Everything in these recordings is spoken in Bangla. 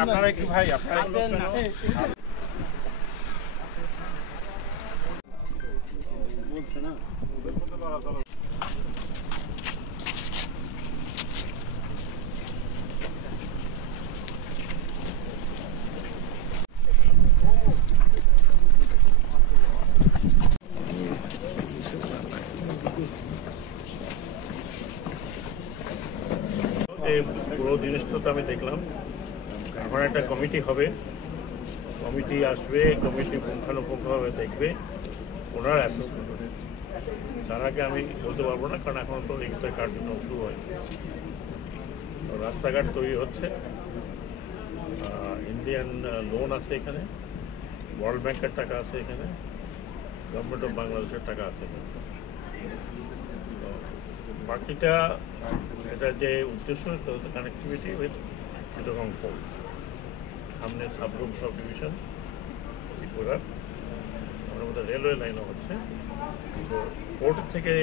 আপনারা কি ভাই আপনারা বলছে না পুরো জিনিসটা তো আমি দেখলাম। এখন একটা কমিটি হবে, কমিটি আসবে, কমিটি পুঙ্খানুপুঙ্খভাবে দেখবে, ওনারা অ্যাসেস করবে। তার আগে আমি বলতে পারবো না, কারণ এখন তো এগুলোর কার্যক্রম শুরু হয়। রাস্তাঘাট তৈরি হচ্ছে, ইন্ডিয়ান লোন আছে এখানে, ওয়ার্ল্ড ব্যাংকের টাকা আছে এখানে, গভর্নমেন্ট অফ বাংলাদেশের টাকা আছে এখানে। বাকিটা এটা যে উদ্দেশ্য কানেক্টিভিটি উইথ চিটাগং পোর্ট, সামনে সাবরুম সাব ডিভিশন ত্রিপুরার, ওর মধ্যে রেলওয়ে লাইনও হচ্ছে। তো পোর্ট থেকে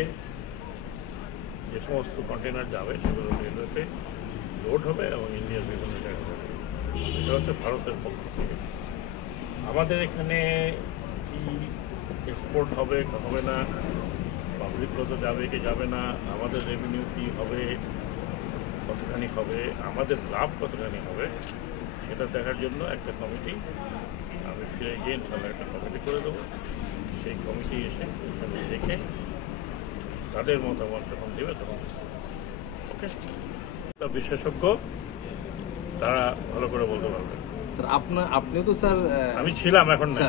যে সমস্ত কন্টেনার যাবে সেগুলো রেলওয়েতে লোড হবে এবং ইন্ডিয়ার বিভিন্ন জায়গায় হবে। এটা হচ্ছে ভারতের পক্ষ থেকে। আমাদের এখানে কি এক্সপোর্ট হবে হবে না, পাবলিক কত যাবে কি যাবে না, আমাদের রেভিনিউ কী হবে, কতখানি হবে, আমাদের লাভ কতখানি হবে, সেটা দেখার জন্য একটা কমিটি আমি ফিরে গিয়ে ইনশাল্লাহ একটা কমিটি করে দেবো। সেই কমিটি এসে দেখে তাদের মতামত যখন দেবে তখন ওকে, বিশেষজ্ঞ তারা ভালো করে বলতে পারবে। স্যার আপনিও তো স্যার, আমি ছিলাম, এখন না।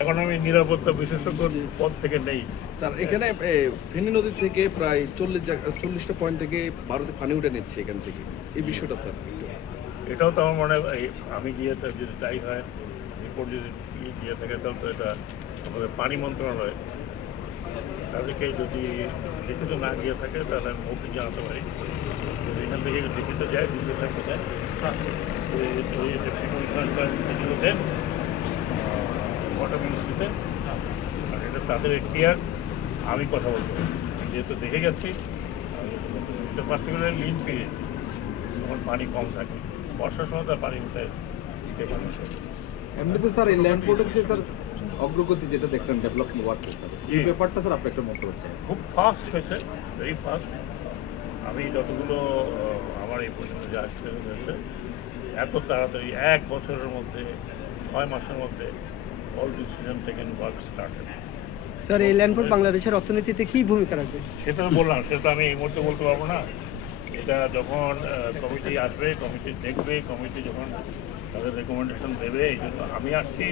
এখন আমি নিরাপত্তা বিশেষজ্ঞ পদ থেকে নেই। স্যার এখানে ফেনী নদী থেকে প্রায় 40টা পয়েন্ট থেকে ভারতে পানি উঠে নিচ্ছে এখান থেকে, এই বিষয়টা স্যার এটাও তো আমার মনে হয় আমি গিয়ে যদি তাই হয়, রিপোর্ট যদি গিয়ে থাকে তাহলে তো এটা আমাদের পানি মন্ত্রণালয়, তাদেরকে যদি লিখিত না গিয়ে থাকে তাহলে আমি মৌখিক জানাতে পারি। যদি এখান থেকে লিখিত যায়, ডিসি সাহেবকে যায়, ওয়াটার মিনিস্ট্রিতে, আর এটা তাদের ক্লিয়ার। আমি কথা বলবো, যেহেতু দেখে গেছি, পার্টিকুলার লিন পিরিয়ড যখন পানি কম থাকে, বর্ষার সময় তার পানি উঠে দিতে পারে। এমনিতে স্যার এই ল্যান্ড পোর্টের যে স্যার অগ্রগতি যেটা দেখলেন ডেভেলপমেন্ট ওয়ার্কে, স্যার এই ব্যাপারটা স্যার আপনি একটা মন্তব্য চাই। খুব ফাস্ট হয়েছে, ভেরি ফাস্ট। আমি যতগুলো আমার এই পর্যন্ত যা এক্সপিরিয়েন্স হয়েছে, এত তাড়াতাড়ি 1 বছরের মধ্যে 6 মাসের মধ্যে all decision taken work started. Sir এই ল্যান্ড পোর্ট বাংলাদেশের অর্থনীতিতে কী ভূমিকা রাখবে? সেটা তো বললাম, সেটা আমি এই মুহূর্তে বলতে পারবো না। এটা যখন কমিটি আসবে, কমিটি দেখবে, কমিটি যখন তাদের রেকমেন্ডেশন দেবে, এই জন্য আমি আসছি।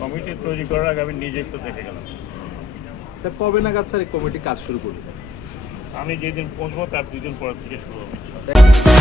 কমিটি তৈরি করার আগে আমি নিজে একটু দেখে গেলাম। স্যার কবে নাগাদ স্যার এই কমিটি কাজ শুরু করবে? আমি যেদিন পৌঁছবো তার 2 দিন পরের থেকে শুরু হবে।